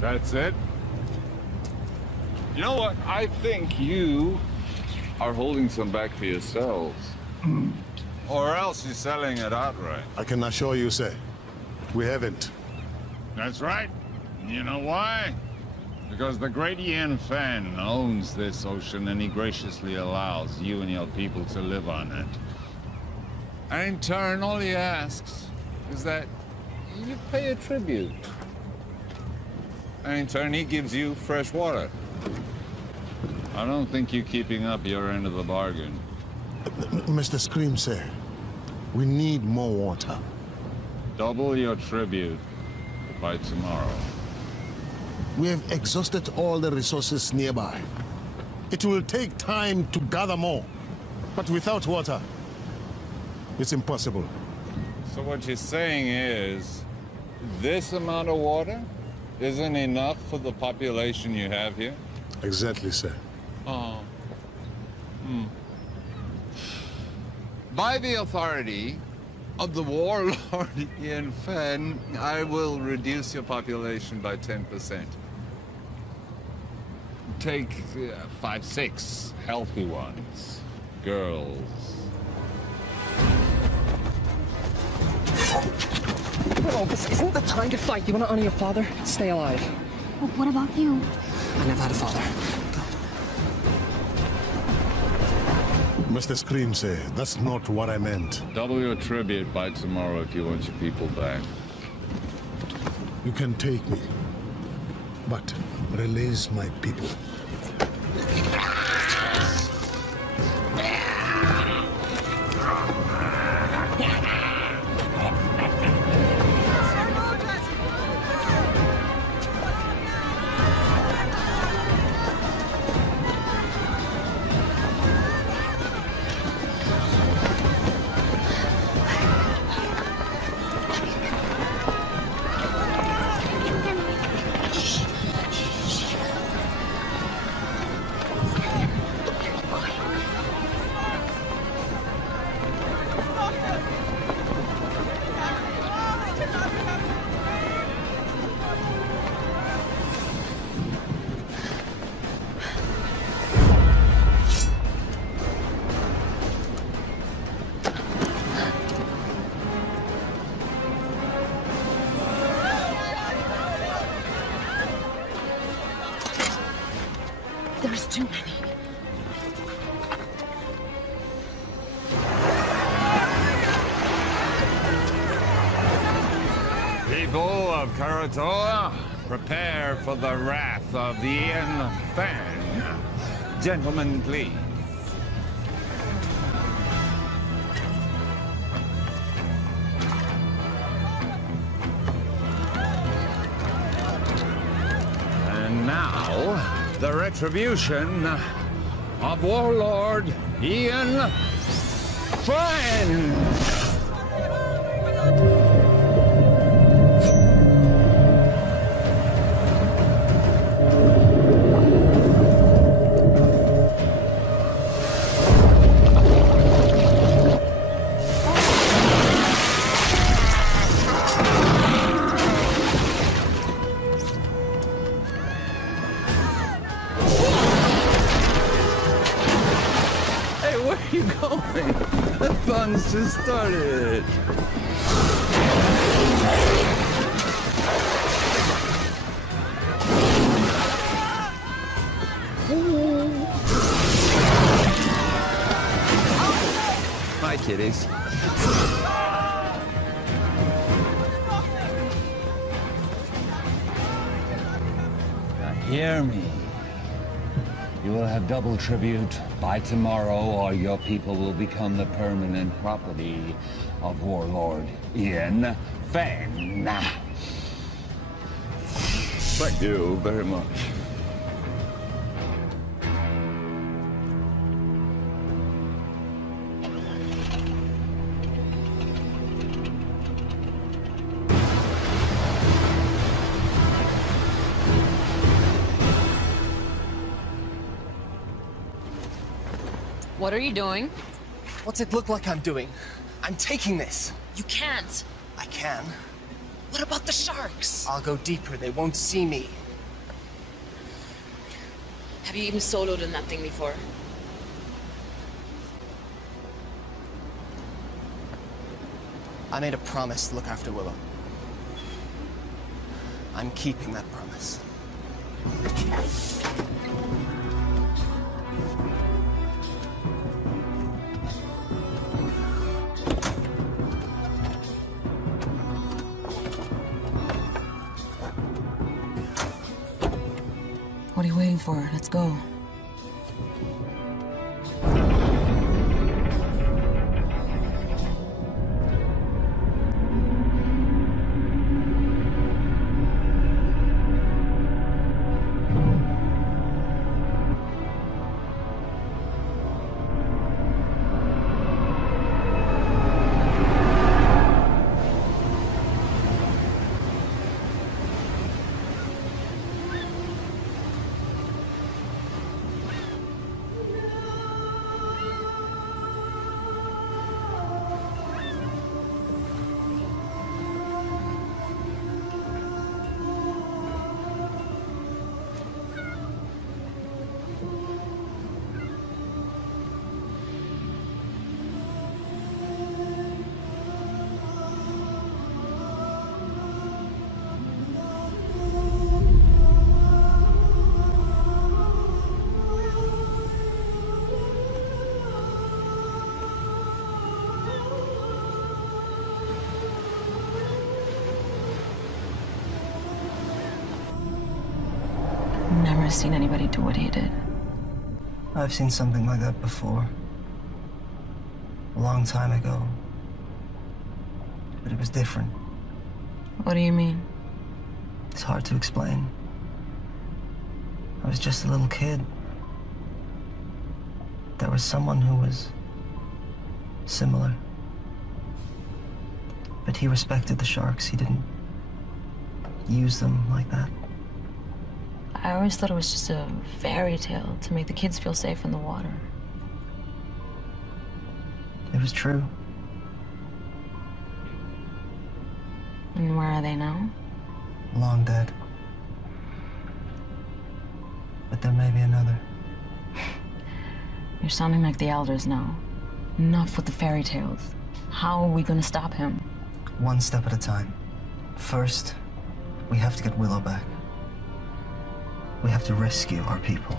That's it? You know what? I think you are holding some back for yourselves. Or else you're selling it outright. I can assure you, sir, we haven't. That's right. You know why? Because the great Ian Fan owns this ocean and he graciously allows you and your people to live on it. And in turn, all he asks is that you pay a tribute. And in turn, he gives you fresh water. I don't think you're keeping up your end of the bargain. Mr. Scream, sir, we need more water. Double your tribute by tomorrow. We have exhausted all the resources nearby. It will take time to gather more. But without water, it's impossible. So what you're saying is, this amount of water isn't enough for the population you have here? Exactly, sir. Oh. By the authority of the warlord Ian Fan, I will reduce your population by 10%. Take 5, 6 healthy ones. Girls. No, this isn't the time to fight. You want to honor your father? Stay alive. Well, what about you? I never had a father. Mr. Scream, sir, that's not what I meant. Double your tribute by tomorrow if you want your people back. You can take me, but release my people. There's too many. People of Karatoa, prepare for the wrath of the Ian Fan. Gentlemen, please. And now, the retribution of Warlord Ian Fan! Where are you going? The fun's just started. Hi, kiddies. Now hear me. You will have double tribute by tomorrow, or your people will become the permanent property of Warlord Ian Fan. Thank you very much. What are you doing? What's it look like I'm doing? I'm taking this. You can't. I can. What about the sharks? I'll go deeper. They won't see me. Have you even soloed in that thing before? I made a promise to look after Willow. I'm keeping that promise. What are you waiting for? Let's go. Never seen anybody do what he did. I've seen something like that before. A long time ago. But it was different. What do you mean? It's hard to explain. I was just a little kid. There was someone who was similar. But he respected the sharks. He didn't use them like that. I always thought it was just a fairy tale to make the kids feel safe in the water. It was true. And where are they now? Long dead. But there may be another. You're sounding like the elders now. Enough with the fairy tales. How are we gonna stop him? One step at a time. First, we have to get Willow back. We have to rescue our people.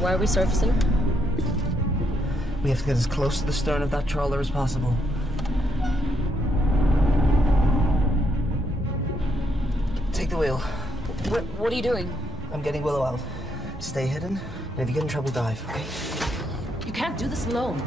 Why are we surfacing? We have to get as close to the stern of that trawler as possible. Take the wheel. What are you doing? I'm getting Willow out. Stay hidden, and if you get in trouble, dive, okay? You can't do this alone.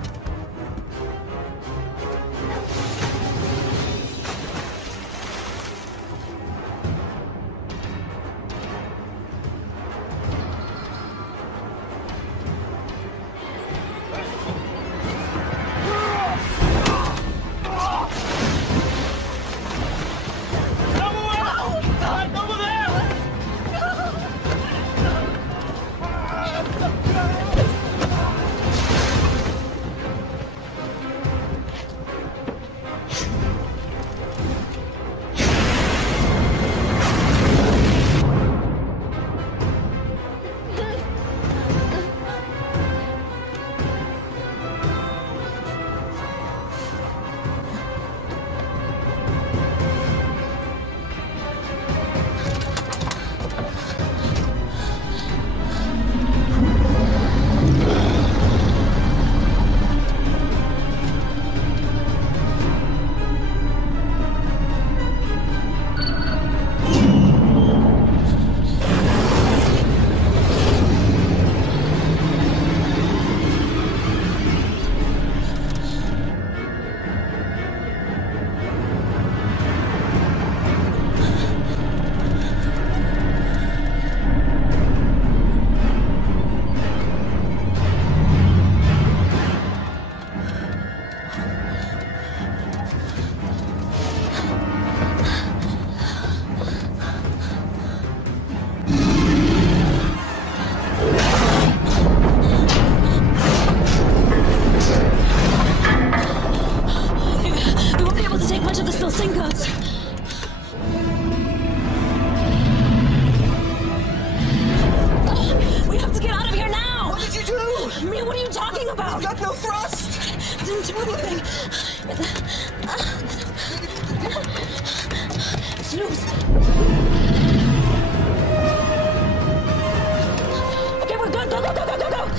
going. It's loose. Okay, we're good. Go, go, go, go, go, go.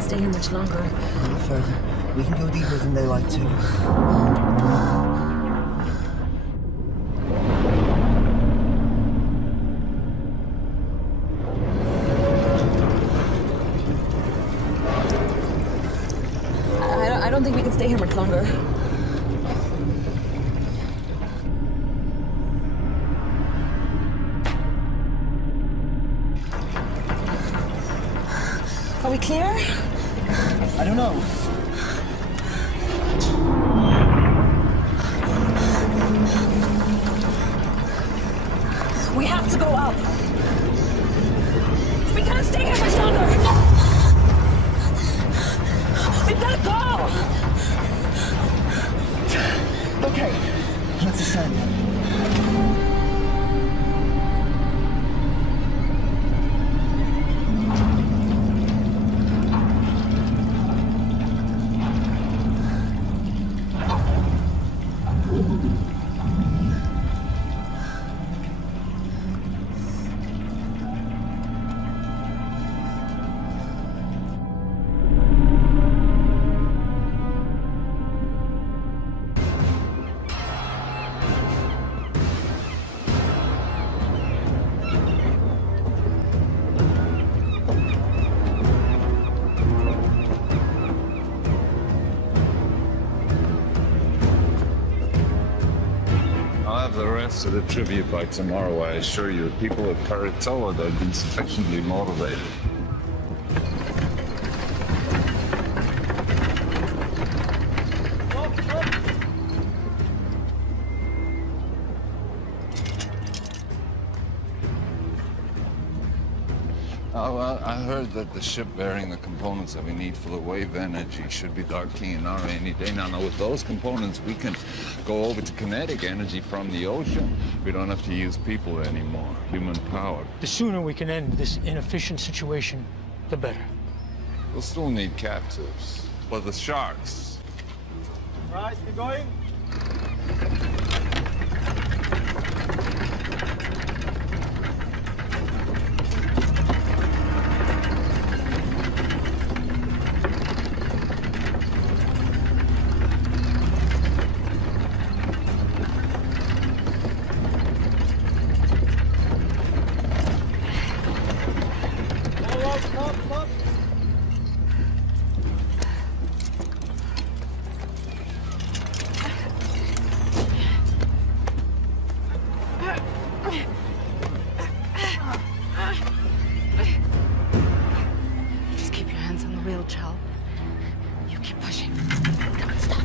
Stay here much longer. A little further. We can go deeper than they like to. I don't think we can stay here much longer. Are we clear? I don't know. We have to go up. We can't stay here much longer. We've got to go. Okay, let's ascend. I'll have the rest of the tribute by tomorrow, I assure you. People at Karatoa, they've been sufficiently motivated. Oh, well, I heard that the ship bearing the components that we need for the wave energy should be docking in our any day. Now, with those components, we can go over to kinetic energy from the ocean. We don't have to use people anymore, human power. The sooner we can end this inefficient situation, the better. We'll still need captives. But the sharks. Right, keep going. Stop. Just keep your hands on the wheel, Chell. You keep pushing. Don't stop.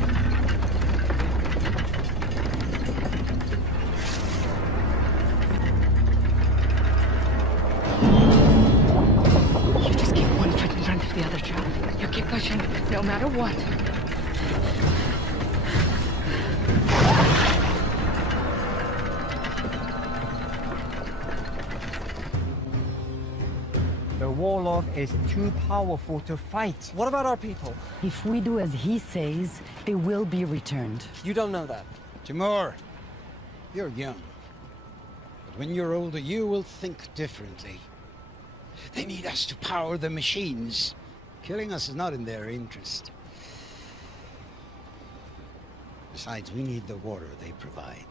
You just keep one foot in front of the other, Chell. You keep pushing, no matter what. The warlock is too powerful to fight. What about our people? If we do as he says, they will be returned. You don't know that. Timur, you're young. But When you're older, you will think differently. They need us to power the machines. Killing us is not in their interest. Besides, we need the water they provide.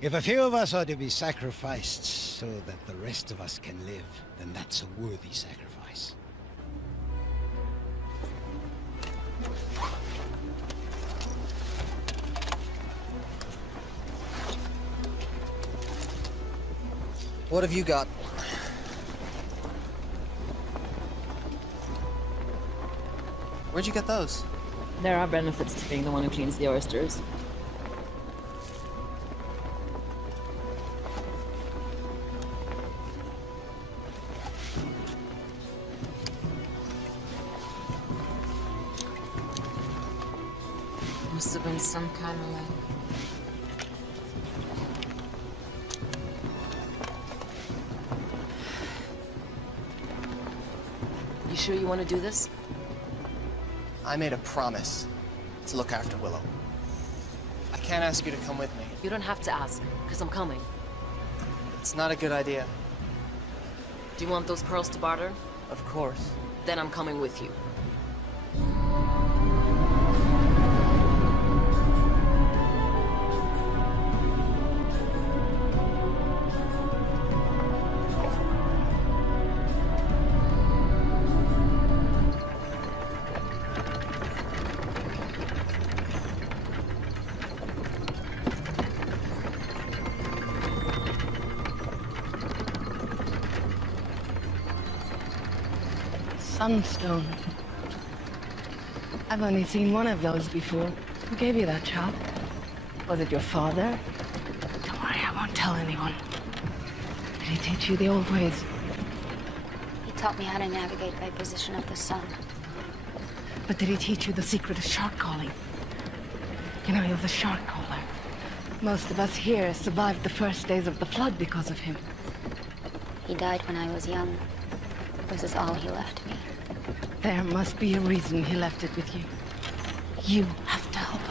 If a few of us are to be sacrificed so that the rest of us can live, then that's a worthy sacrifice. What have you got? Where'd you get those? There are benefits to being the one who cleans the oysters. Must have been some kind of like... You sure you want to do this? I made a promise to look after Willow. I can't ask you to come with me. You don't have to ask, because I'm coming. It's not a good idea. Do you want those pearls to barter? Of course. Then I'm coming with you. Sunstone. I've only seen one of those before. Who gave you that job? Was it your father? Don't worry, I won't tell anyone. Did he teach you the old ways? He taught me how to navigate by position of the sun. But did he teach you the secret of shark calling? You know, he was a shark caller. Most of us here survived the first days of the flood because of him. He died when I was young. This is all he left me. There must be a reason he left it with you. You have to help us.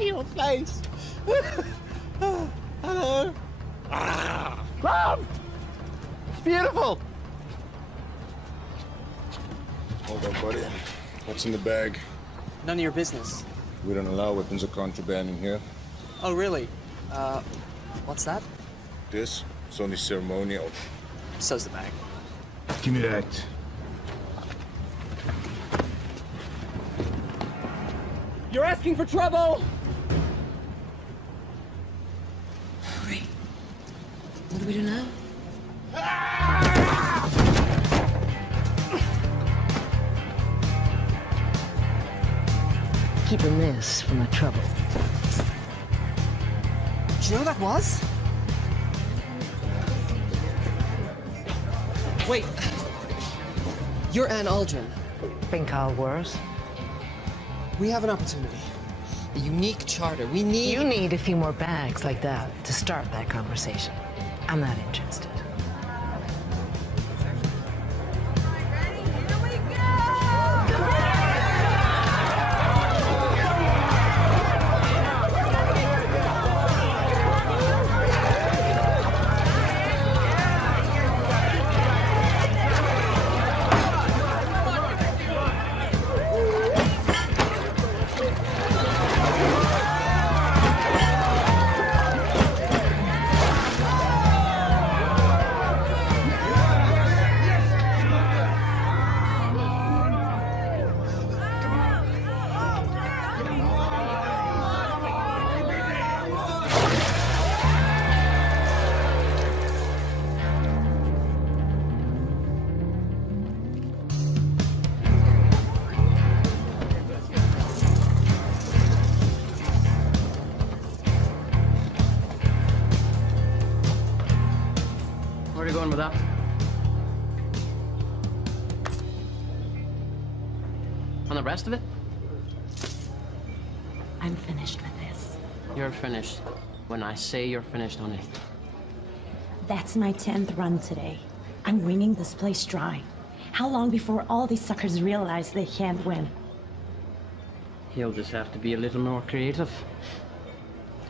Your face. Hello. Mom! It's beautiful! Hold on, buddy. What's in the bag? None of your business. We don't allow weapons of contraband in here. Oh, really? What's that? This? It's only ceremonial. So's the bag. Give me that. You're asking for trouble! Great. What do we do now? Keeping this from the trouble. Do you know who that was? Wait. You're Anne Aldrin. Think I'll worse? We have an opportunity. A unique charter. We need... You need a few more bags like that to start that conversation. I'm not interested. Where are you going with that? On the rest of it? I'm finished with this. You're finished. When I say you're finished, honey. That's my 10th run today. I'm wringing this place dry. How long before all these suckers realize they can't win? You'll just have to be a little more creative.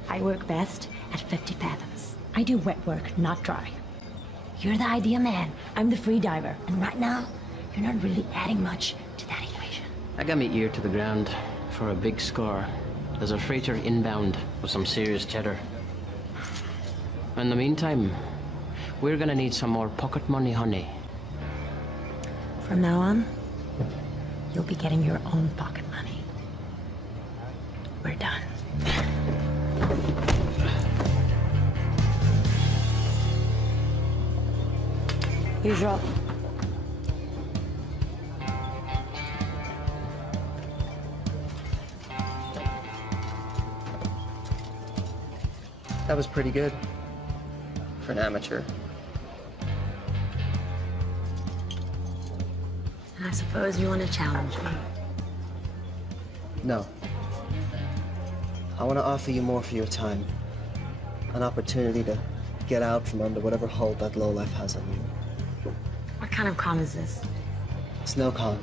I work best at 50 fathoms. I do wet work, not dry. You're the idea man. I'm the free diver. And right now, you're not really adding much to that equation. I got me ear to the ground for a big score. There's a freighter inbound with some serious cheddar. In the meantime, we're gonna need some more pocket money, honey. From now on, you'll be getting your own pocket money. We're done. Usual. That was pretty good for an amateur. I suppose you want to challenge me. No. I want to offer you more for your time. An opportunity to get out from under whatever hold that lowlife has on you. What kind of con is this? It's no con.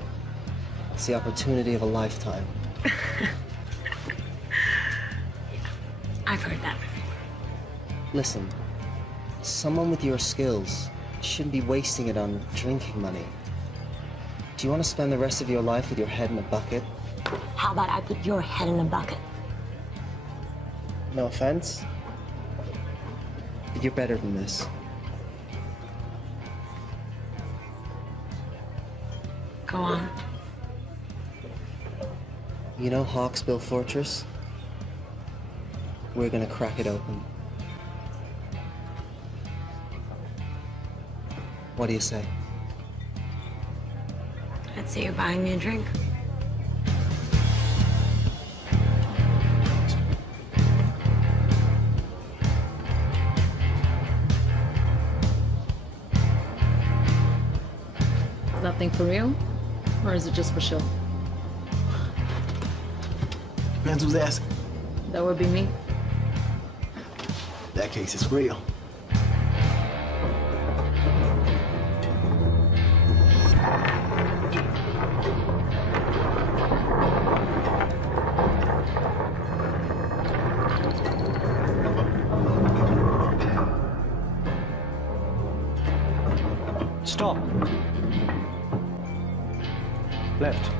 It's the opportunity of a lifetime. I've heard that before. Listen, someone with your skills shouldn't be wasting it on drinking money. Do you want to spend the rest of your life with your head in a bucket? How about I put your head in a bucket? No offense, but you're better than this. Go on. You know Hawksbill Fortress? We're gonna crack it open. What do you say? I'd say you're buying me a drink. Is that thing for real? Or is it just for show? Depends who's asking. That would be me. In that case, it's real. Stop. Left.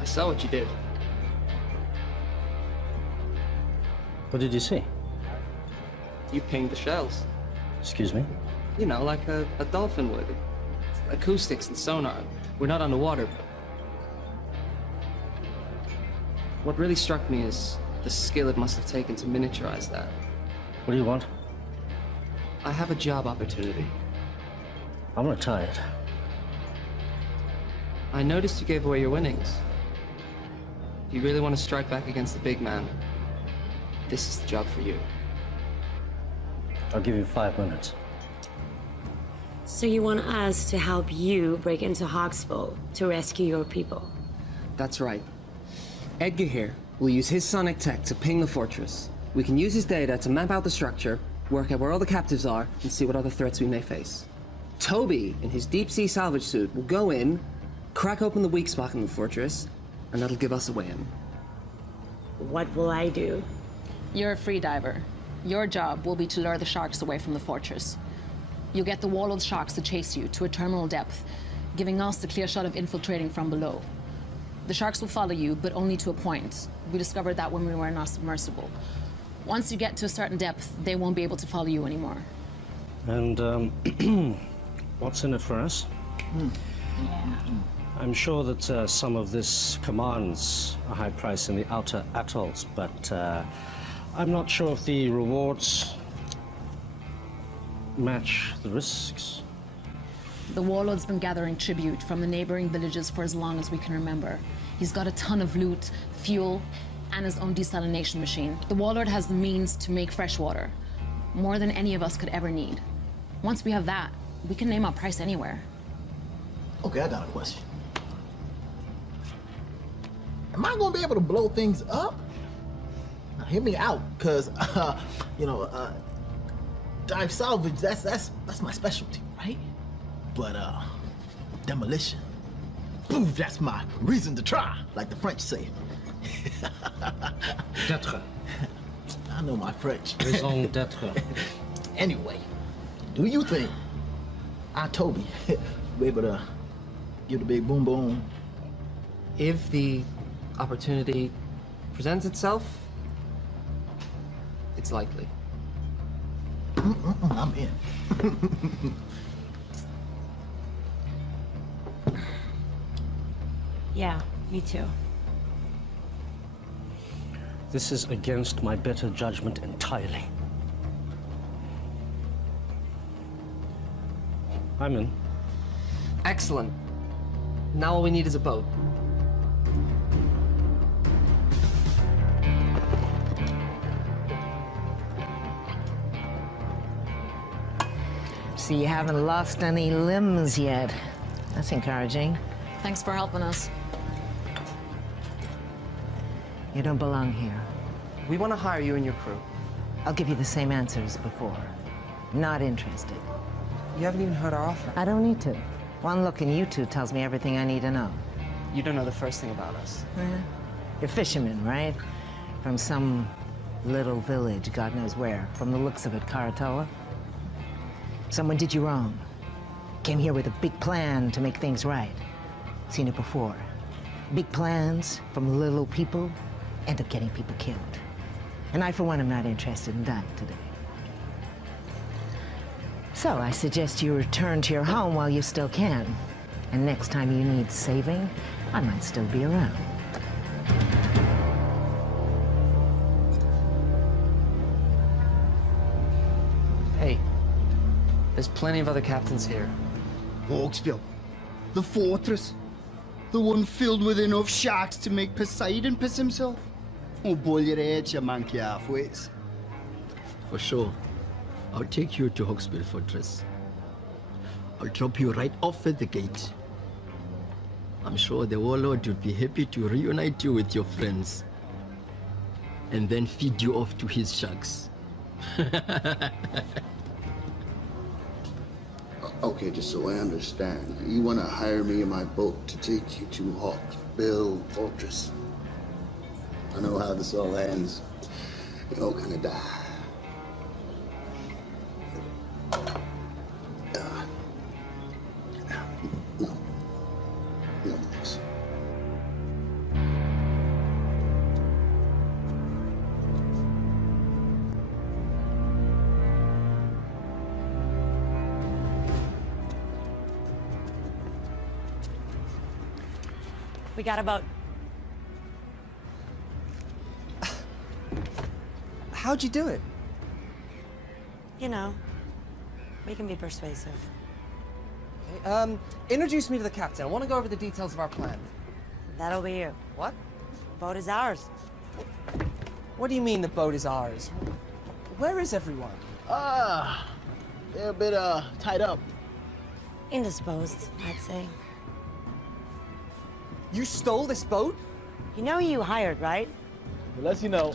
I saw what you did. What did you see? You pinged the shells. Excuse me? You know, like a dolphin would. Acoustics and sonar. We're not underwater. What really struck me is the skill it must have taken to miniaturize that. What do you want? I have a job opportunity. I'm retired. I noticed you gave away your winnings. If you really want to strike back against the big man, this is the job for you. I'll give you 5 minutes. So you want us to help you break into Hawksbill to rescue your people? That's right. Edgar here will use his sonic tech to ping the fortress. We can use his data to map out the structure, work out where all the captives are, and see what other threats we may face. Toby, in his deep-sea salvage suit, will go in, crack open the weak spot in the fortress, and that'll give us a way in. What will I do? You're a free diver. Your job will be to lure the sharks away from the fortress. You'll get the wall-old sharks to chase you to a terminal depth, giving us the clear shot of infiltrating from below. The sharks will follow you, but only to a point. We discovered that when we were in our submersible. Once you get to a certain depth, they won't be able to follow you anymore. And, what's in it for us? I'm sure that some of this commands a high price in the outer atolls, but I'm not sure if the rewards match the risks. The warlord's been gathering tribute from the neighboring villages for as long as we can remember. He's got a ton of loot, fuel, and his own desalination machine. The warlord has the means to make fresh water, more than any of us could ever need. Once we have that, we can name our price anywhere. Okay, I got a question. Am I gonna be able to blow things up? Now, hear me out, cause dive salvage, that's my specialty, right? But demolition, boom, that's my reason to try, like the French say. D'être. I know my French. Raison d'être. Anyway, do you think Toby be able to give the big boom boom? If the opportunity presents itself, it's likely. I'm in. Yeah, me too. This is against my better judgment entirely. I'm in. Excellent. Now all we need is a boat. So you haven't lost any limbs yet. That's encouraging. Thanks for helping us. You don't belong here. We want to hire you and your crew. I'll give you the same answer as before. Not interested. You haven't even heard our offer. I don't need to. One look in you two tells me everything I need to know. You don't know the first thing about us. You're fishermen, right? From some little village, God knows where. From the looks of it, Karatoa. Someone did you wrong. Came here with a big plan to make things right. Seen it before. Big plans from little people end up getting people killed. And I, for one, am not interested in dying today. So I suggest you return to your home while you still can. And next time you need saving, I might still be around. Hey, there's plenty of other captains here. Hawksbill, the fortress, the one filled with enough sharks to make Poseidon piss himself. Oh, boy, your head, you monkey halfways. For sure. I'll take you to Hawksbill Fortress. I'll drop you right off at the gate. I'm sure the warlord would be happy to reunite you with your friends. And then feed you off to his sharks. Okay, just so I understand, you want to hire me in my boat to take you to Hawksbill Fortress. I know how this all ends. You all gonna die. No thanks. We got about... How'd you do it? You know, we can be persuasive. Okay, introduce me to the captain. I want to go over the details of our plan. That'll be you. What? The boat is ours. What do you mean the boat is ours? Where is everyone? They're a bit, tied up. Indisposed, I'd say. You stole this boat? You know who you hired, right? The less you know,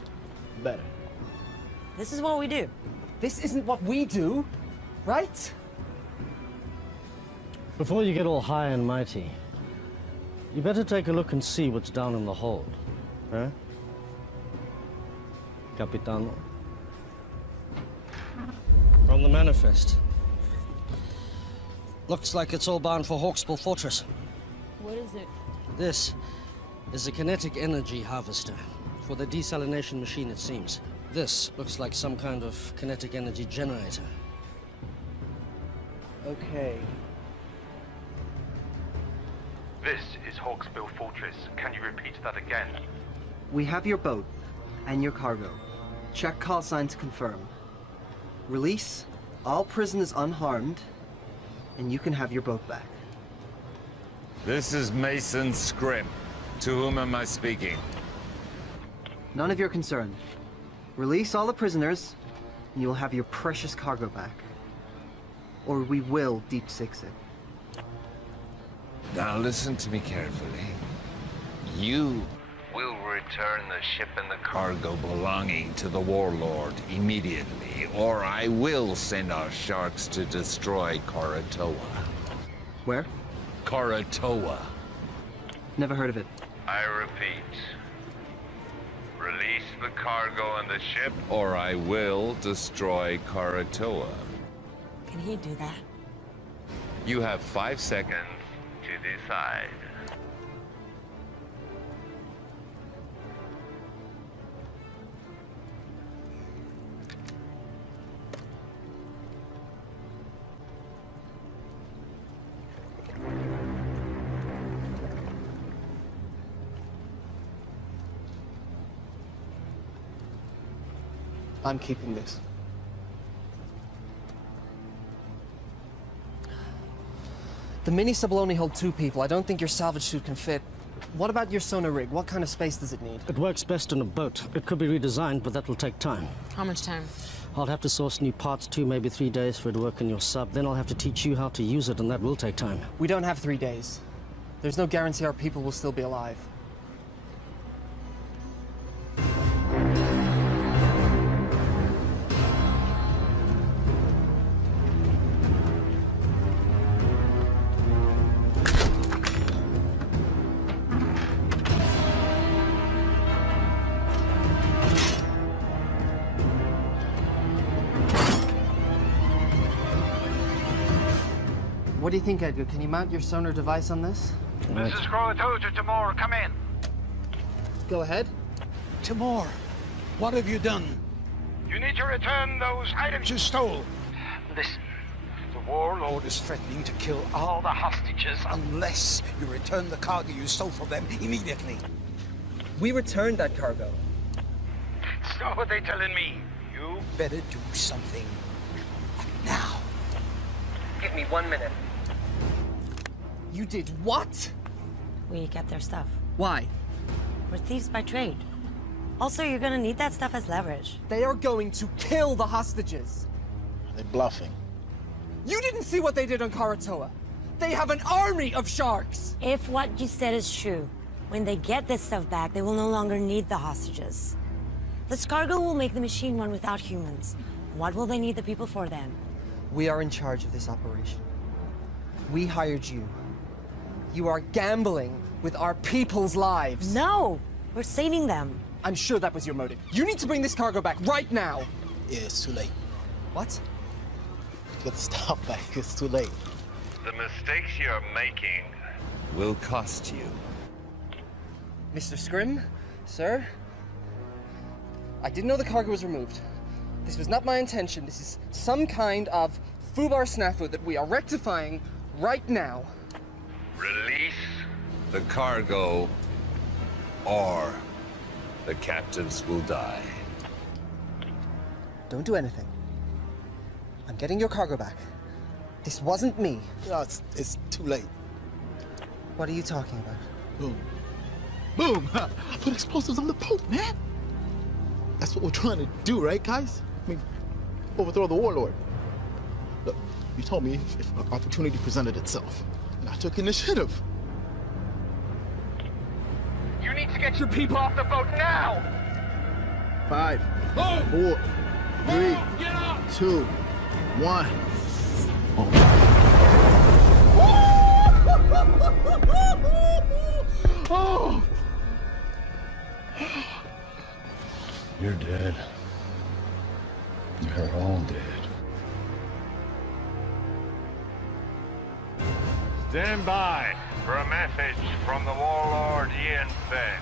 the better. This is what we do. This isn't what we do, right? Before you get all high and mighty, you better take a look and see what's down in the hold, huh? Capitano? From the manifest. Looks like it's all bound for Hawksbill Fortress. What is it? This is a kinetic energy harvester for the desalination machine, it seems. This looks like some kind of kinetic energy generator. Okay. This is Hawksbill Fortress. Can you repeat that again? We have your boat and your cargo. Check call sign to confirm. Release all prisoners unharmed and you can have your boat back. This is Mason Scrim. To whom am I speaking? None of your concern. Release all the prisoners, and you will have your precious cargo back. Or we will deep six it. Now listen to me carefully. You will return the ship and the cargo belonging to the warlord immediately, or I will send our sharks to destroy Karatoa. Where? Karatoa. Never heard of it. I repeat. Release the cargo and the ship, or I will destroy Karatoa. Can he do that? You have 5 seconds to decide. I'm keeping this. The mini sub will only hold 2 people. I don't think your salvage suit can fit. What about your sonar rig? What kind of space does it need? It works best on a boat. It could be redesigned, but that will take time. How much time? I'll have to source new parts, 2, maybe 3 days for it to work in your sub. Then I'll have to teach you how to use it, and that will take time. We don't have 3 days. There's no guarantee our people will still be alive. What do you think, Edgar? Can you mount your sonar device on this? This is Karatoa to Timor. Come in. Go ahead. Timor, what have you done? You need to return those items you stole. Listen, the warlord is threatening to kill all the hostages unless you return the cargo you stole from them immediately. We returned that cargo. It's not what they're telling me. You better do something now. Give me 1 minute. You did what? We get their stuff. Why? We're thieves by trade. Also, you're gonna need that stuff as leverage. They are going to kill the hostages. They're bluffing. You didn't see what they did on Karatoa. They have an army of sharks. If what you said is true, when they get this stuff back, they will no longer need the hostages. This cargo will make the machine run without humans. What will they need the people for then? We are in charge of this operation. We hired you. You are gambling with our people's lives. No! We're saving them. I'm sure that was your motive. You need to bring this cargo back right now. Yeah, it's too late. What? Get the stuff back. It's too late. The mistakes you're making will cost you. Mr. Scrim, sir, I didn't know the cargo was removed. This was not my intention. This is some kind of foobar snafu that we are rectifying right now. Release the cargo, or the captives will die. Don't do anything. I'm getting your cargo back. This wasn't me. No, it's too late. What are you talking about? Boom. Boom! Put explosives on the boat, man! That's what we're trying to do, right, guys? I mean, overthrow the warlord. Look, you told me if an opportunity presented itself, and I took initiative. You need to get your people off the boat now! 5, 4, 3, 2, 1. Oh! You're dead. You're all dead. Stand by for a message from the warlord Ian Feng.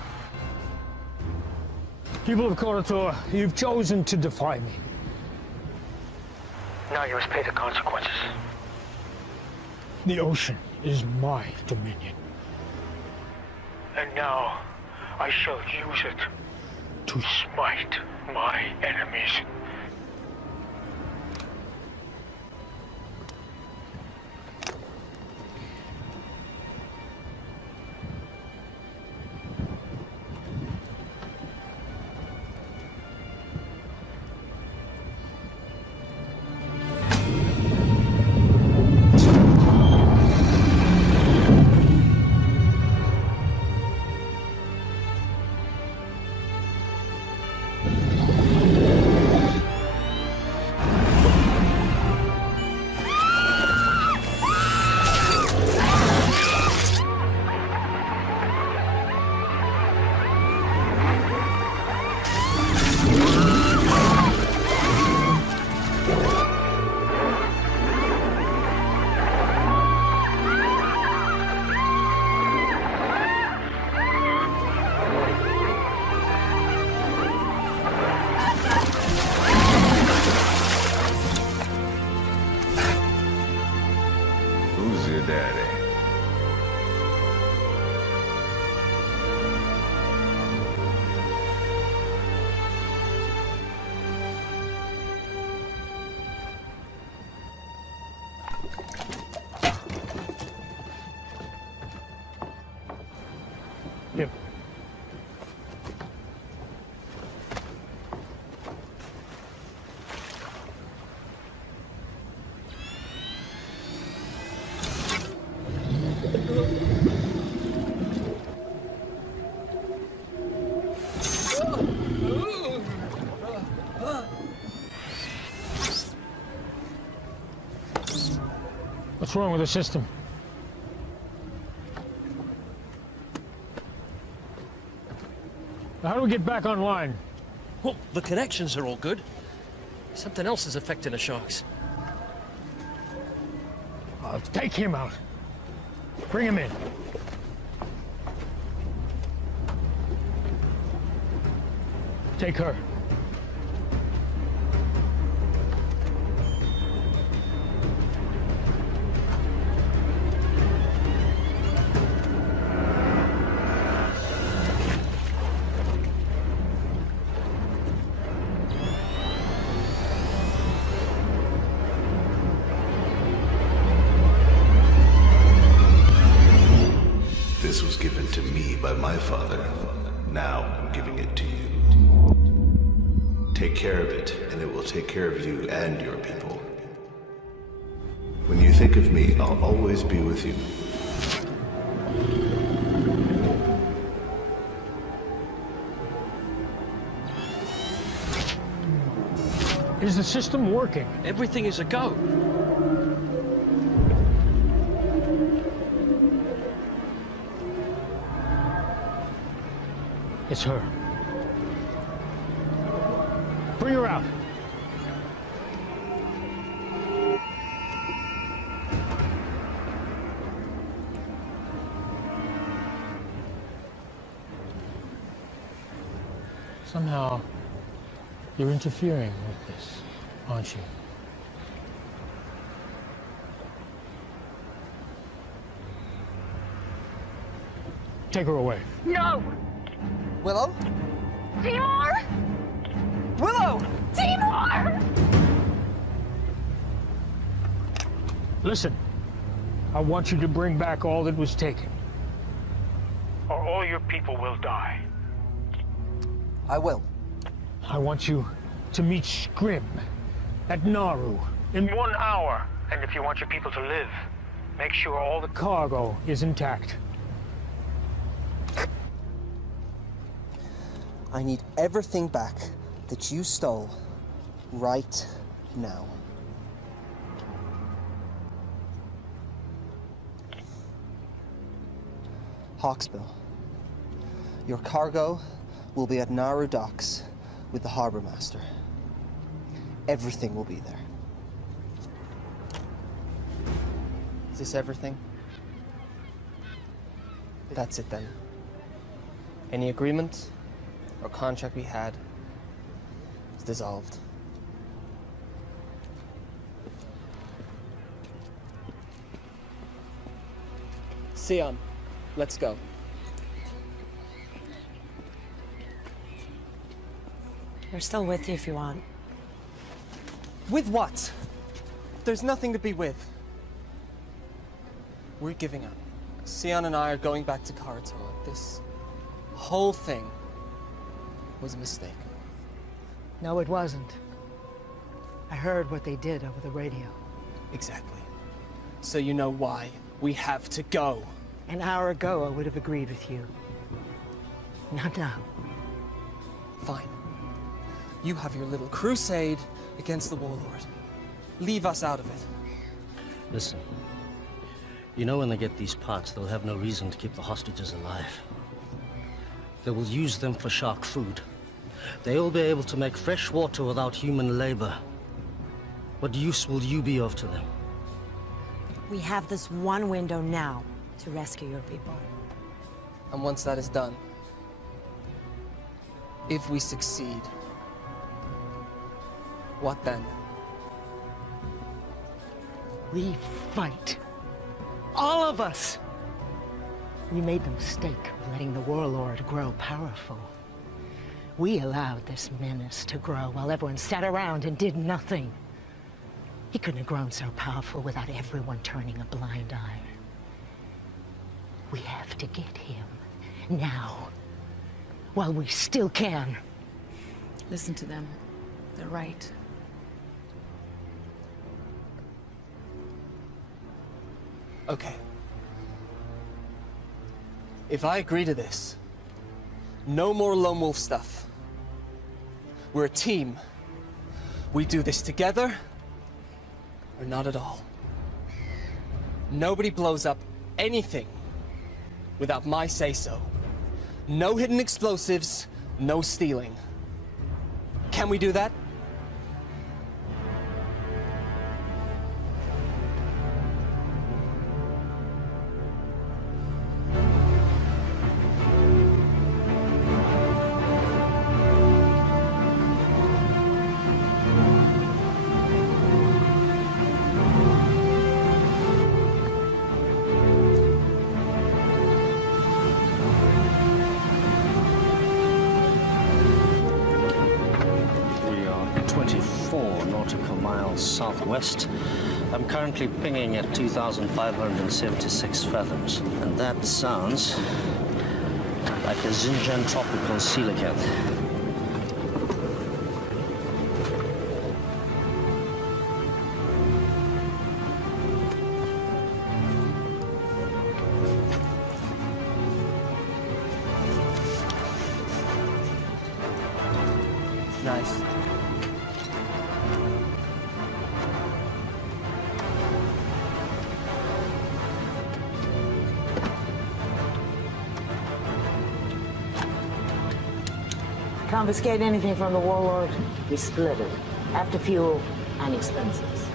People of Karatoa, you've chosen to defy me. Now you must pay the consequences. The ocean is my dominion. And now, I shall use it to smite my enemies. Yep. What's wrong with the system? How do we get back online? Well, the connections are all good. Something else is affecting the sharks. Take him out. Bring him in. Take her. This was given to me by my father. Now I'm giving it to you. Take care of it, and it will take care of you and your people. When you think of me, I'll always be with you. Is the system working? Everything is a go. It's her. Bring her out. Somehow, you're interfering with this, aren't you? Take her away. No! Willow? Timur! Willow! Timur! Listen, I want you to bring back all that was taken, or all your people will die. I will. I want you to meet Scrim at Naru in 1 hour. And if you want your people to live, make sure all the cargo is intact. I need everything back that you stole right now. Hawksbill, your cargo will be at Naru docks with the harbor master. Everything will be there. Is this everything? That's it then. Any agreement or contract we had is dissolved. Sion, let's go. We're still with you if you want. With what? There's nothing to be with. We're giving up. Sion and I are going back to Karatoa. This whole thing was a mistake. No, it wasn't. I heard what they did over the radio. Exactly. So you know why we have to go. An hour ago, I would have agreed with you. Not now. Fine. You have your little crusade against the Warlord. Leave us out of it. Listen, you know when they get these parts, they'll have no reason to keep the hostages alive. They will use them for shark food. They'll be able to make fresh water without human labor. What use will you be of to them? We have this one window now to rescue your people. And once that is done, if we succeed, what then? We fight. All of us. We made the mistake of letting the Warlord grow powerful. We allowed this menace to grow while everyone sat around and did nothing. He couldn't have grown so powerful without everyone turning a blind eye. We have to get him now. While we still can. Listen to them. They're right. Okay. If I agree to this, no more lone wolf stuff. We're a team. We do this together, or not at all. Nobody blows up anything without my say-so. No hidden explosives, no stealing. Can we do that? Southwest. I'm currently pinging at 2,576 fathoms, and that sounds like a Xinjiang tropical coelacanth. Nice. Confiscate anything from the warlord, we split it. After fuel and expenses.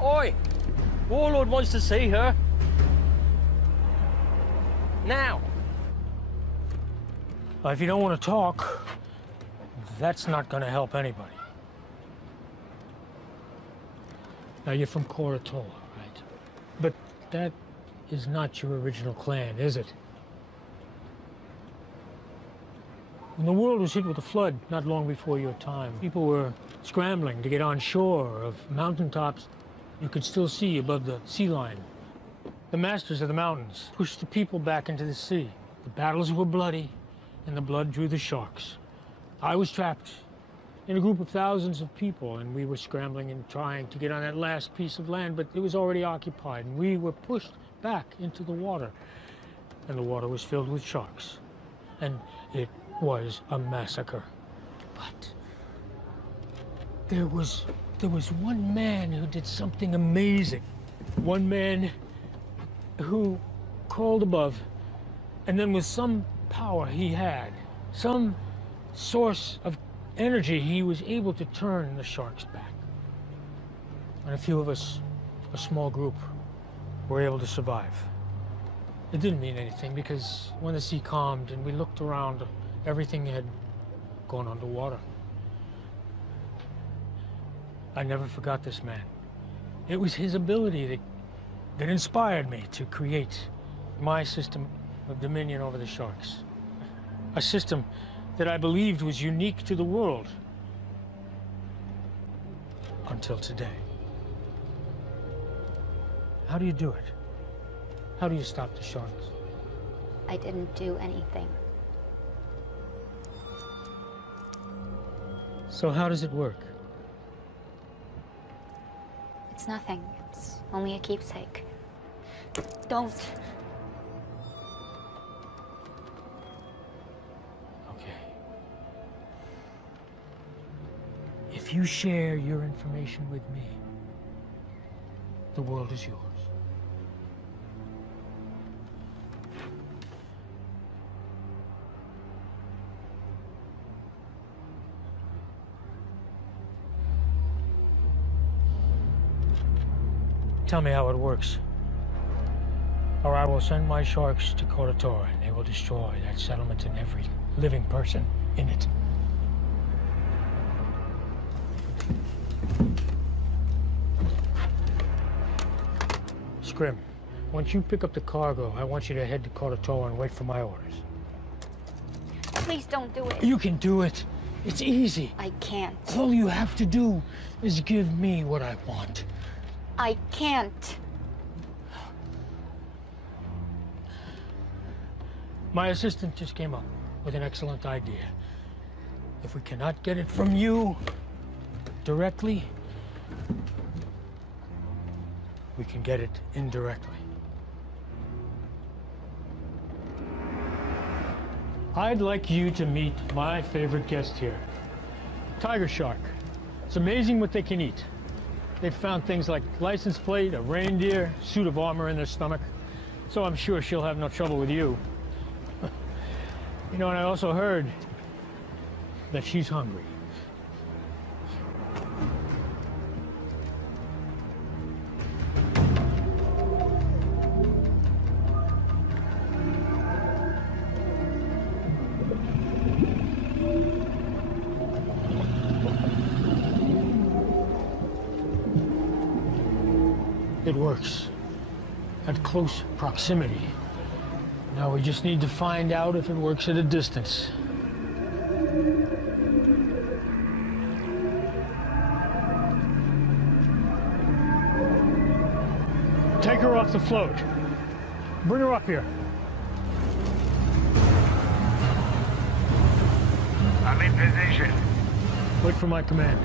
Oi! Warlord wants to see her. Now! If you don't want to talk, that's not going to help anybody. Now, you're from Koratola, right? But that is not your original clan, is it? When the world was hit with a flood not long before your time, people were scrambling to get on shore of mountaintops you could still see above the sea line. The masters of the mountains pushed the people back into the sea. The battles were bloody, and the blood drew the sharks. I was trapped in a group of thousands of people, and we were scrambling and trying to get on that last piece of land, but it was already occupied, and we were pushed back into the water. And the water was filled with sharks. And it was a massacre. But there was one man who did something amazing. One man who crawled above, and then with some power he had, some source of energy, he was able to turn the sharks back. And a few of us, a small group, were able to survive. It didn't mean anything because when the sea calmed and we looked around, everything had gone underwater. I never forgot this man. It was his ability that inspired me to create my system of dominion over the sharks. A system that I believed was unique to the world. Until today. How do you do it? How do you stop the sharks? I didn't do anything. So how does it work? It's nothing. It's only a keepsake. Don't. If you share your information with me, the world is yours. Tell me how it works, or I will send my sharks to Koratola, and they will destroy that settlement and every living person in it. Scrim, Once you pick up the cargo, I want you to head to Karatoa and wait for my orders. Please don't do it. You can do it. It's easy. I can't. All you have to do is give me what I want. I can't. My assistant just came up with an excellent idea. If we cannot get it from you directly, we can get it indirectly. I'd like you to meet my favorite guest here, tiger shark. It's amazing what they can eat. They've found things like license plate, a reindeer, suit of armor in their stomach. So I'm sure she'll have no trouble with you. You know, and I also heard that she's hungry. It works at close proximity. Now we just need to find out if it works at a distance. Take her off the float. Bring her up here. I'm in position. Wait for my command.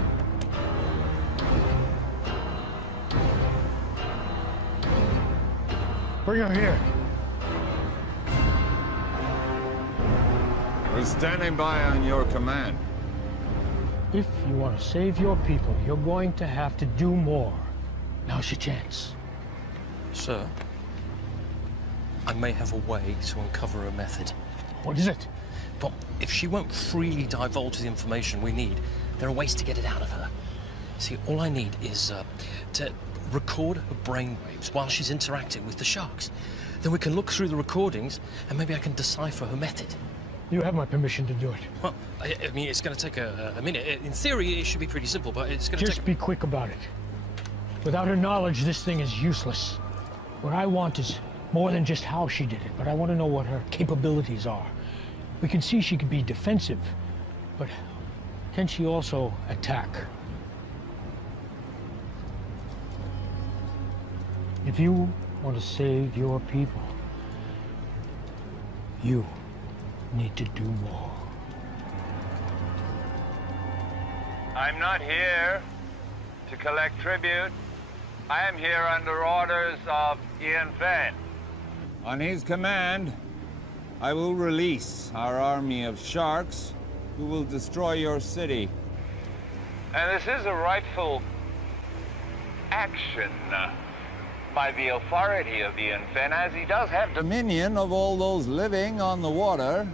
Bring her here. We're standing by on your command. If you want to save your people, you're going to have to do more. Now's your chance. Sir, I may have a way to uncover a method. What is it? Well, if she won't freely divulge the information we need, there are ways to get it out of her. See, all I need is to record her brainwaves while she's interacting with the sharks. Then we can look through the recordings and maybe I can decipher her method. You have my permission to do it. Well, I mean, it's going to take a minute. In theory, it should be pretty simple, but it's going to take... Just be quick about it. Without her knowledge, this thing is useless. What I want is more than just how she did it, but I want to know what her capabilities are. We can see she can be defensive, but can she also attack? If you want to save your people, you need to do more. I'm not here to collect tribute. I am here under orders of Ian Fenn. On his command, I will release our army of sharks who will destroy your city. And this is a rightful action by the authority of Ian Fenn, as he does have dominion of all those living on the water.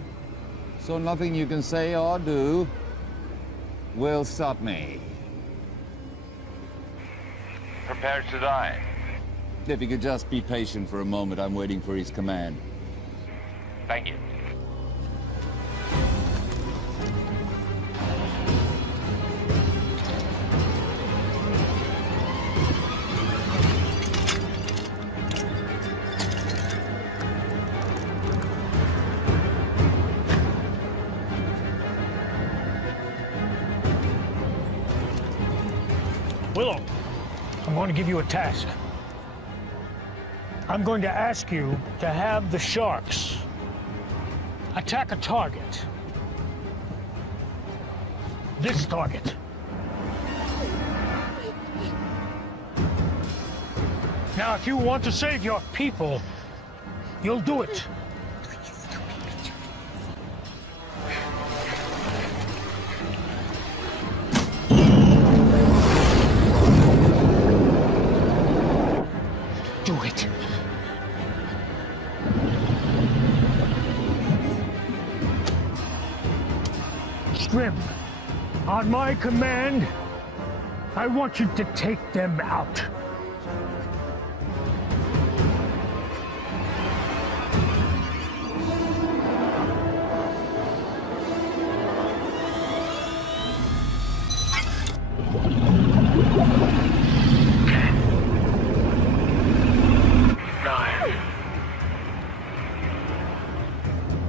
So nothing you can say or do will stop me. Prepared to die. If you could just be patient for a moment, I'm waiting for his command. Thank you. Willow, I'm going to give you a task. I'm going to ask you to have the sharks attack a target. This target. Now, if you want to save your people, you'll do it. Do it. Scrim, on my command, I want you to take them out.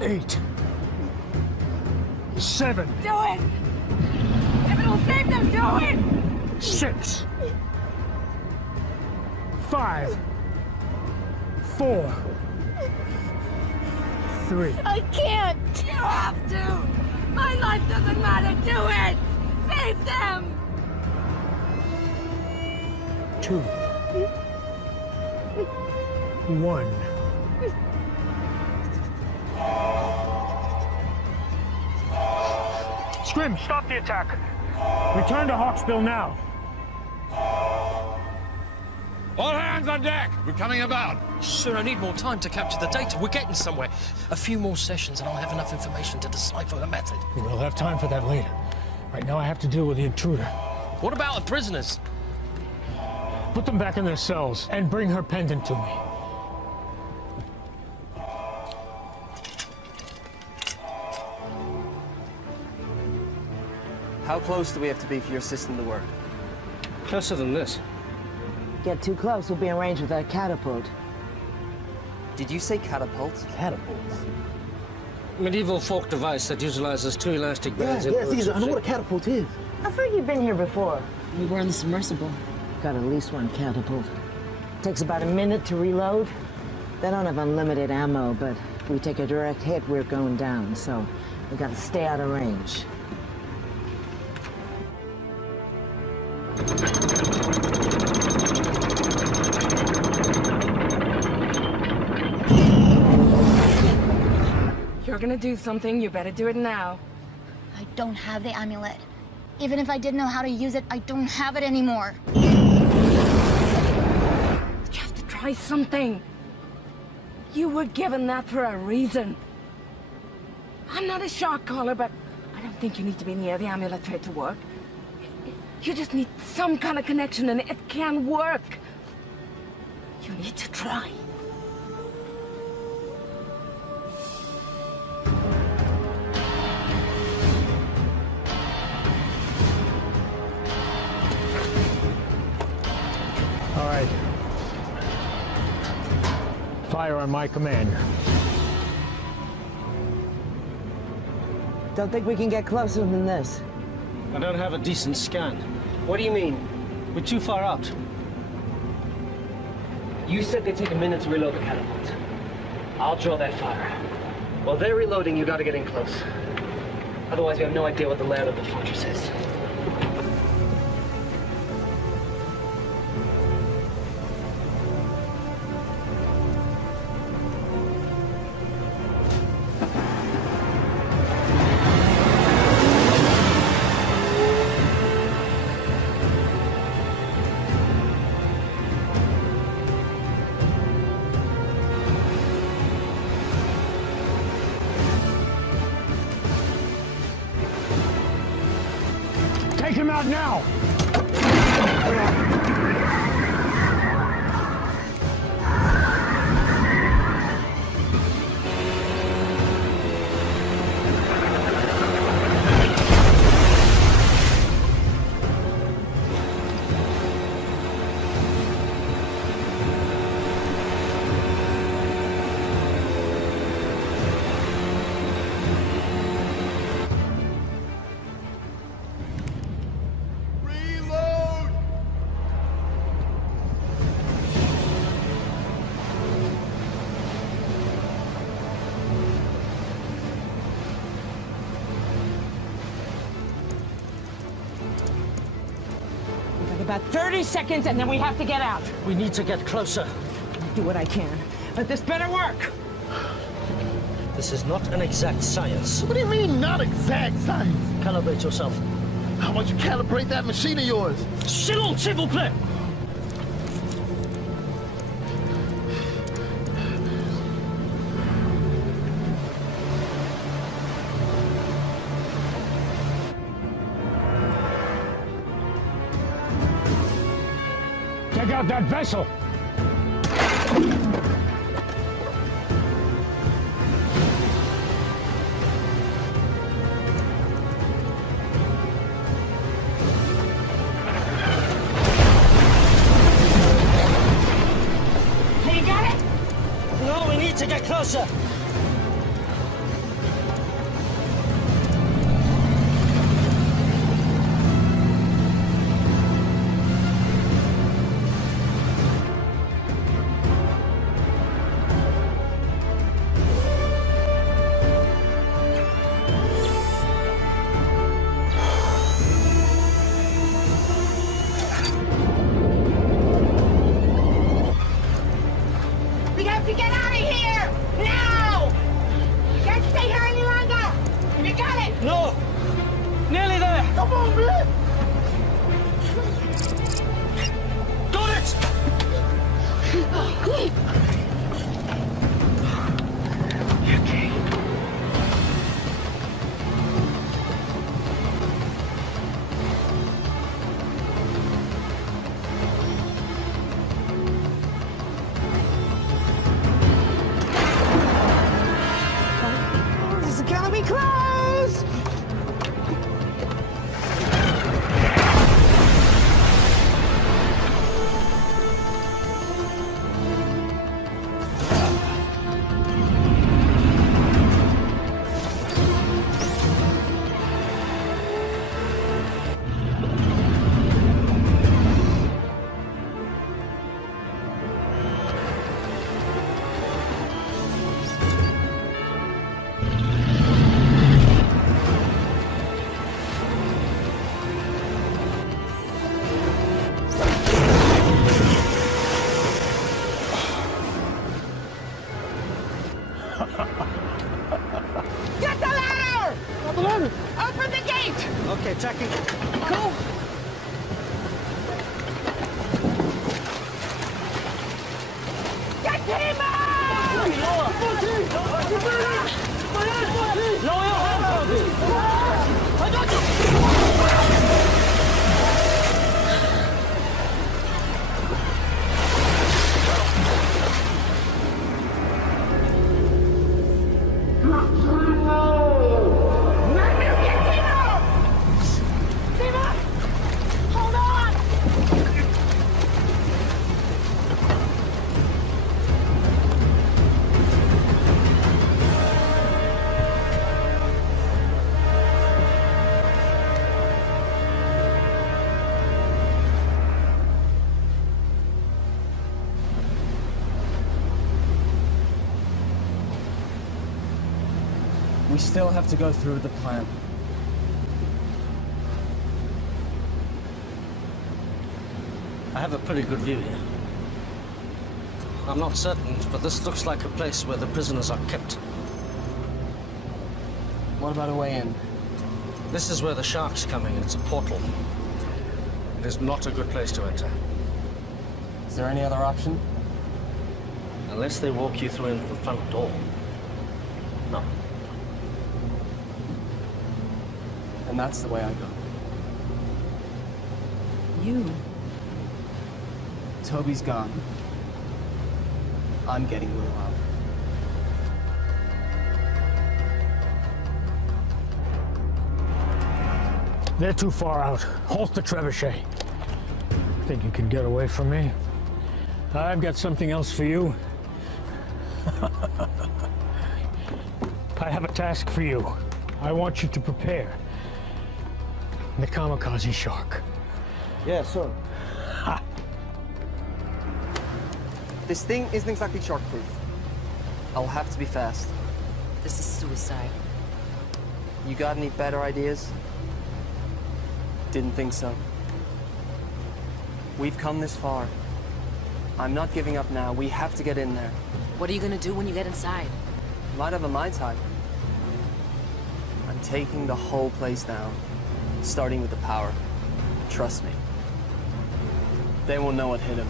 8, 7. Do it! If it'll save them, do it! 6, 5, 4, 3. I can't! You have to! My life doesn't matter! Do it! Save them! 2, 1. Scrim, stop the attack. Return to Hawksbill now. All hands on deck! We're coming about. Sir, I need more time to capture the data. We're getting somewhere. A few more sessions and I'll have enough information to decipher the method. We'll have time for that later. Right now I have to deal with the intruder. What about the prisoners? Put them back in their cells and bring her pendant to me. How close do we have to be for your system to work? Closer than this. Get too close, we'll be in range with that catapult. Did you say catapult? Catapult? Medieval folk device that utilizes 2 elastic bands. Caesar, I know what a catapult is. I thought you'd been here before. We were in the submersible. Got at least one catapult. Takes about a minute to reload. They don't have unlimited ammo, but if we take a direct hit, we're going down, so we gotta stay out of range. You're gonna do something, you better do it now. I don't have the amulet. Even if I did know how to use it, I don't have it anymore. You have to try something. You were given that for a reason. I'm not a shark caller, but I don't think you need to be near the amulet for it to work. You just need some kind of connection and it can work. You need to try. All right. Fire on my command. Don't think we can get closer than this. I don't have a decent scan. What do you mean? We're too far out. You said they take a minute to reload the catapult. I'll draw that fire. While they're reloading, you gotta get in close. Otherwise, we have no idea what the layout of the fortress is. Take him out now! About 30 seconds and then we have to get out. We need to get closer. I'll do what I can, but this better work. This is not an exact science. What do you mean, not exact science? Calibrate yourself. How about you calibrate that machine of yours? Silence, s'il vous plaît! Take out that vessel! Hey, you got it? No, we need to get closer. to get out of here! Now! You can't stay here any longer! You got it! No! Nearly there! Come on, man! Got it! Okay. This is gonna be close! Get the ladder! Open the gate! Okay, checking. Go! Get him out! Lower your hands, I got you! Hold on! We still have to go through with the plan. I have a pretty good view here. I'm not certain, but this looks like a place where the prisoners are kept. What about a way in? This is where the shark's coming. It's a portal. It is not a good place to enter. Is there any other option? Unless they walk you through into the front door. No. And that's the way I go. You? Toby's gone. I'm getting Will out. They're too far out. Halt the trebuchet. Think you can get away from me? I've got something else for you. I have a task for you. I want you to prepare the kamikaze shark. Yeah, sir. This thing isn't exactly shark-proof. I'll have to be fast. This is suicide. You got any better ideas? Didn't think so. We've come this far. I'm not giving up now. We have to get in there. What are you gonna do when you get inside? Might have a Mai Tai. I'm taking the whole place down, starting with the power. Trust me. They won't know what hit him.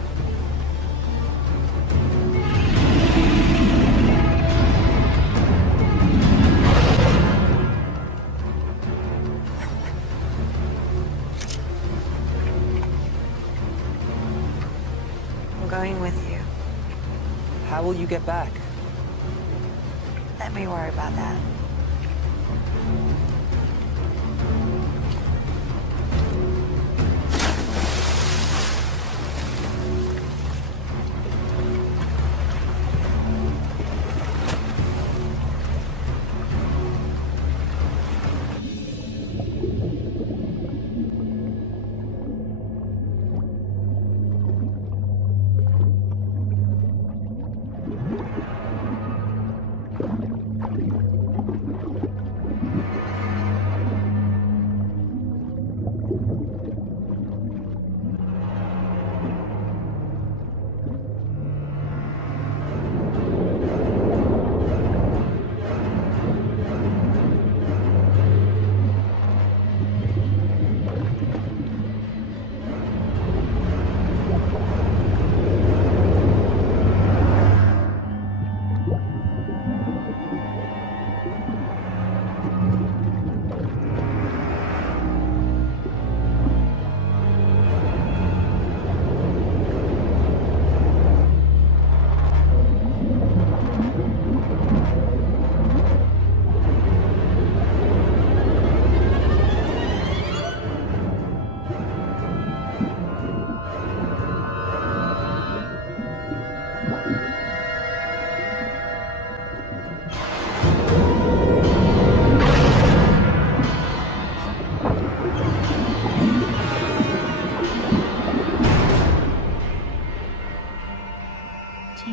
I'm going with you. How will you get back? Let me worry about that.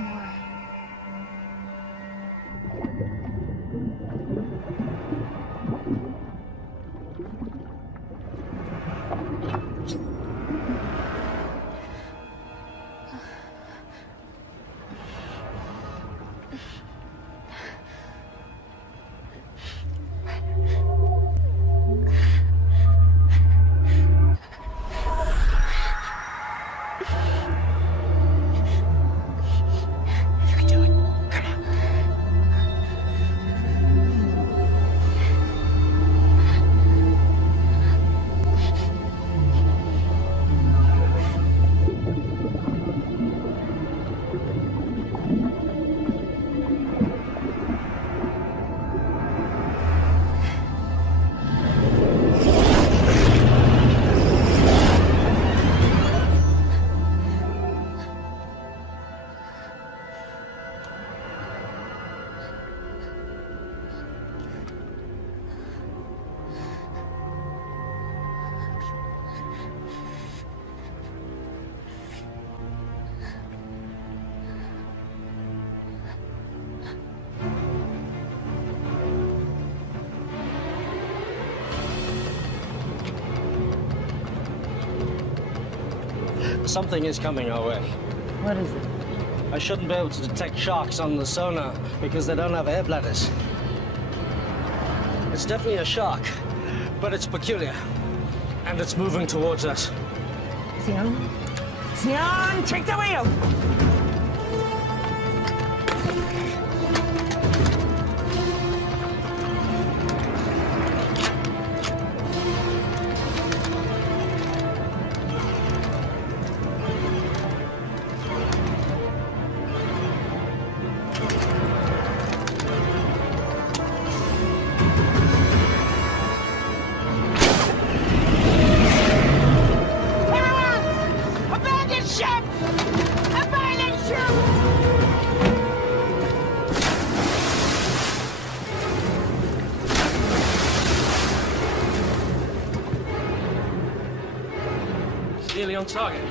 anymore. Something is coming our way. What is it? I shouldn't be able to detect sharks on the sonar because they don't have air bladders. It's definitely a shark, but it's peculiar. And it's moving towards us. Sion? Sion, take the wheel! Nearly on target.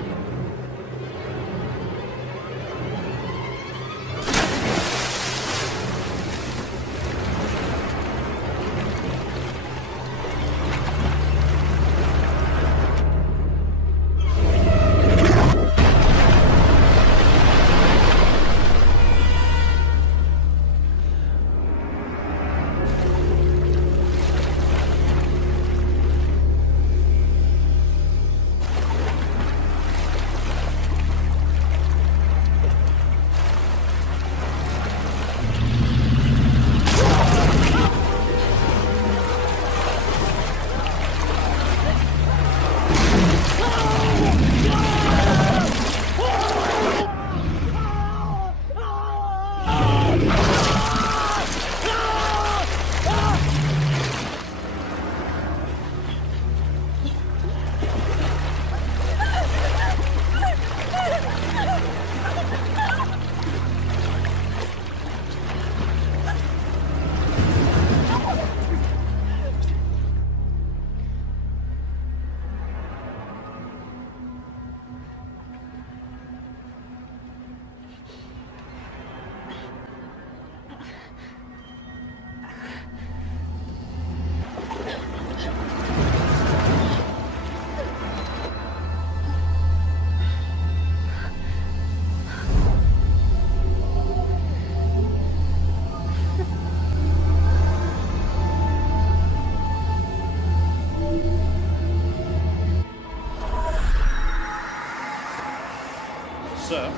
Sir?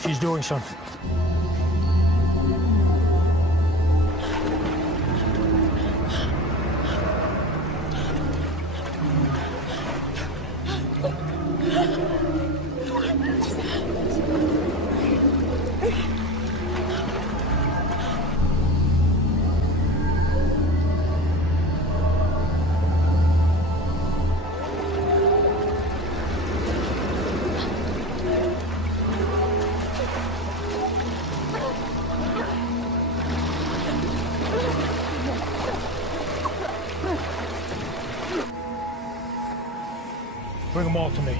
She's doing something. Bring them all to me.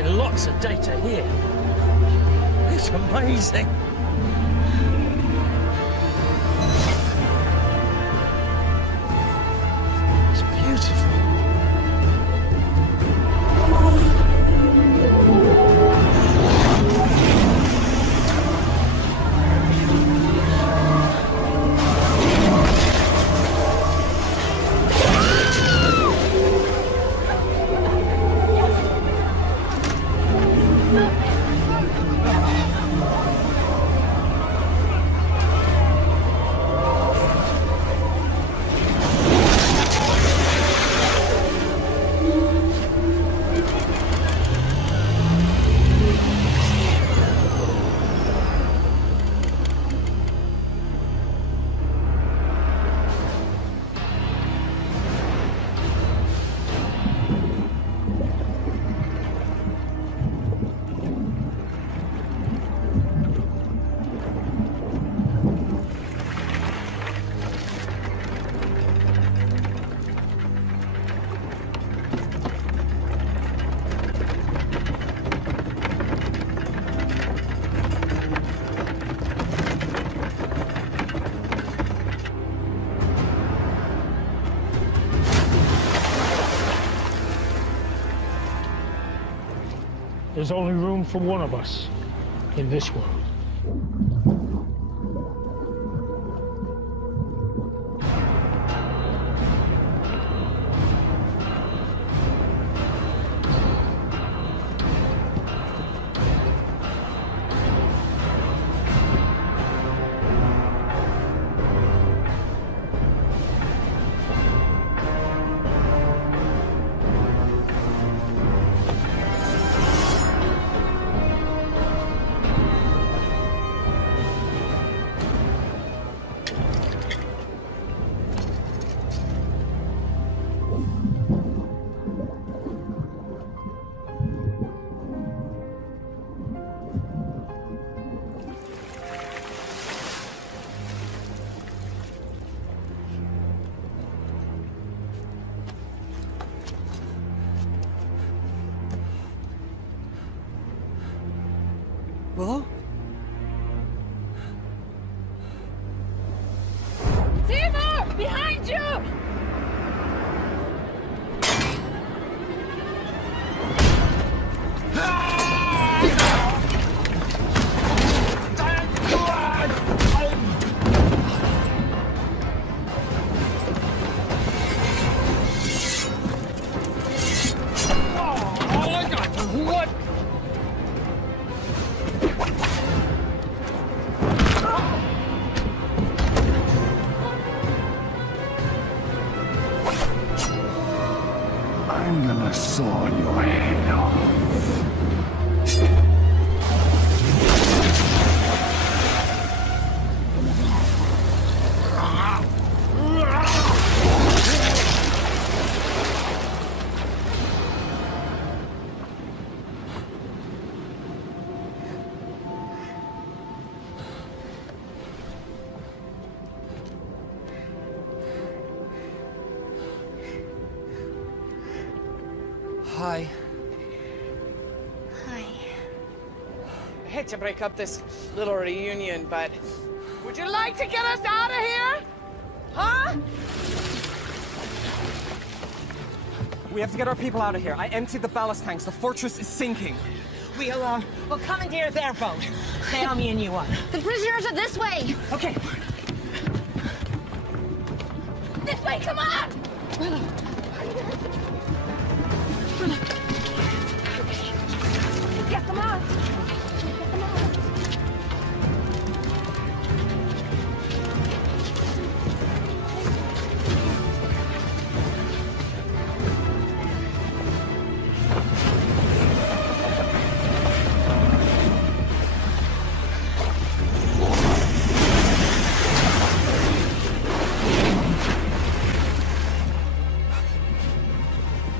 getting lots of data here. It's amazing. It's beautiful. There's only room for one of us in this world. Willow? Timur! Behind you! I'm gonna saw your head off. Hi. Hi. I hate to break up this little reunion, but would you like to get us out of here? Huh? We have to get our people out of here. I emptied the ballast tanks. The fortress is sinking. We'll commandeer their boat. Stay on me and you one. The prisoners are this way. Okay. This way, come on! Get them out!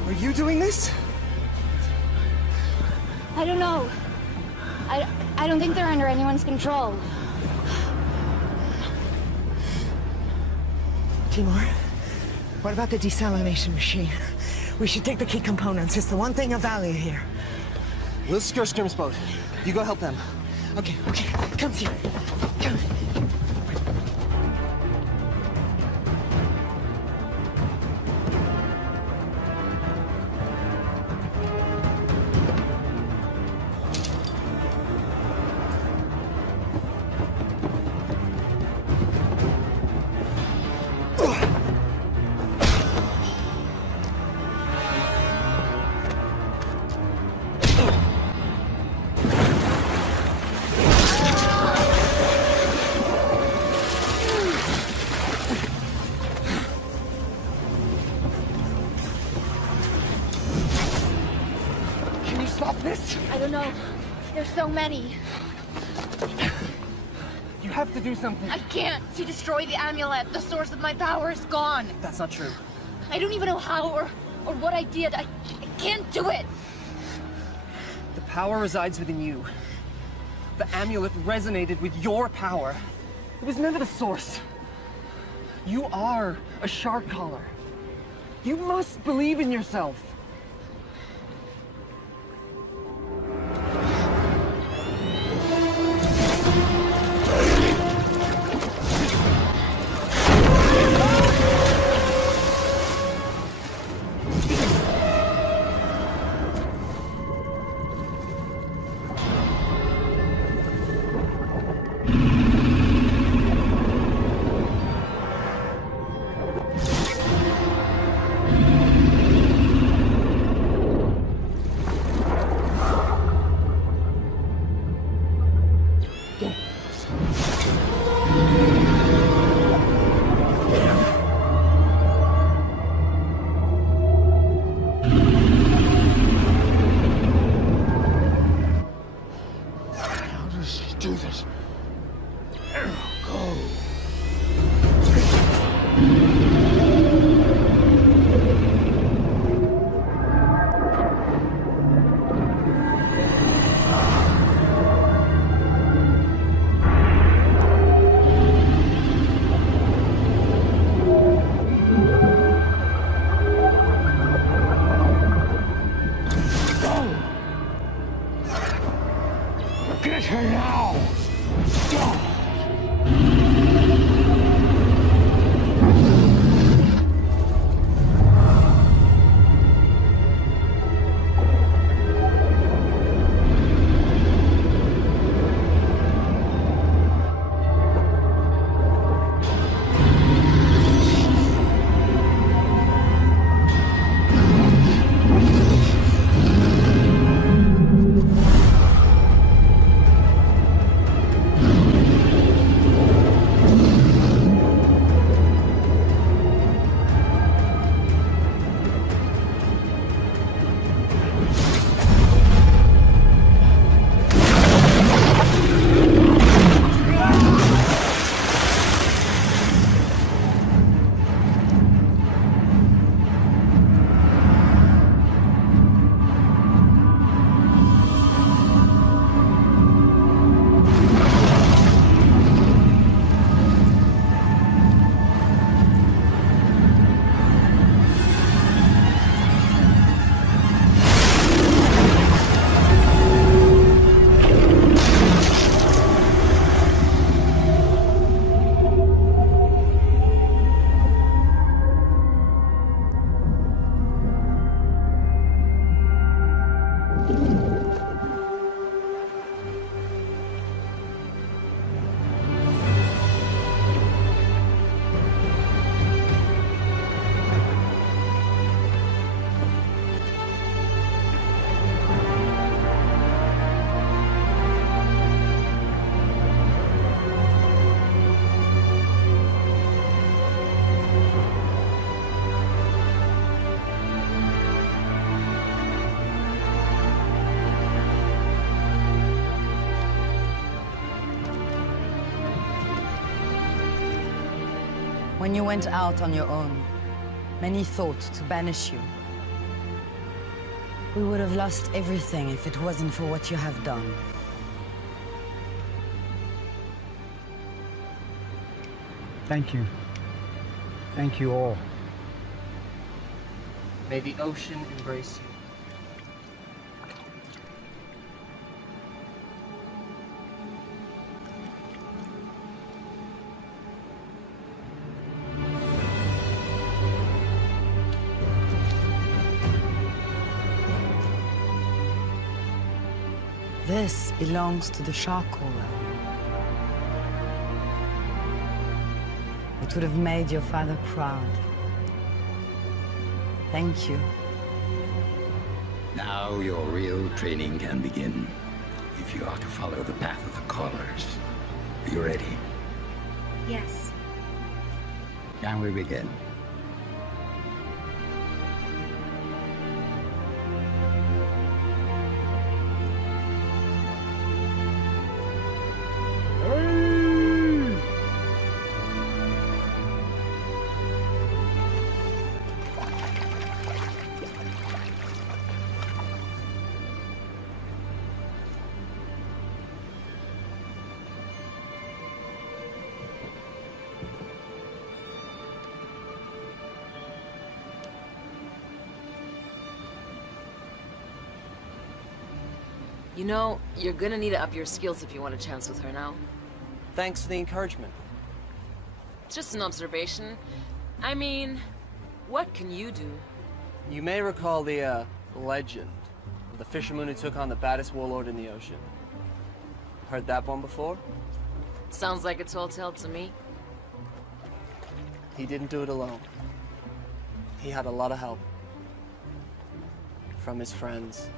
Are you doing this? I don't know. I don't think they're under anyone's control. Timur, what about the desalination machine? We should take the key components. It's the one thing of value here. We'll secure Skirm's boat. You go help them. Okay, come here. Come. I don't know. There's so many. You have to do something. I can't. She destroyed the amulet. The source of my power is gone. That's not true. I don't even know how or what I did. I can't do it. The power resides within you. The amulet resonated with your power. It was never the source. You are a shark caller. You must believe in yourself. Do this. Go. Get her now! When you went out on your own, many thought to banish you. We would have lost everything if it wasn't for what you have done. Thank you. Thank you all. May the ocean embrace you. This belongs to the shark caller. It would have made your father proud. Thank you. Now your real training can begin. If you are to follow the path of the callers. Are you ready? Yes. Can we begin? You know, you're gonna need to up your skills if you want a chance with her now. Thanks for the encouragement. It's just an observation. I mean, what can you do? You may recall the, legend of the fisherman who took on the baddest warlord in the ocean. Heard that one before? Sounds like a tall tale to me. He didn't do it alone. He had a lot of help. From his friends.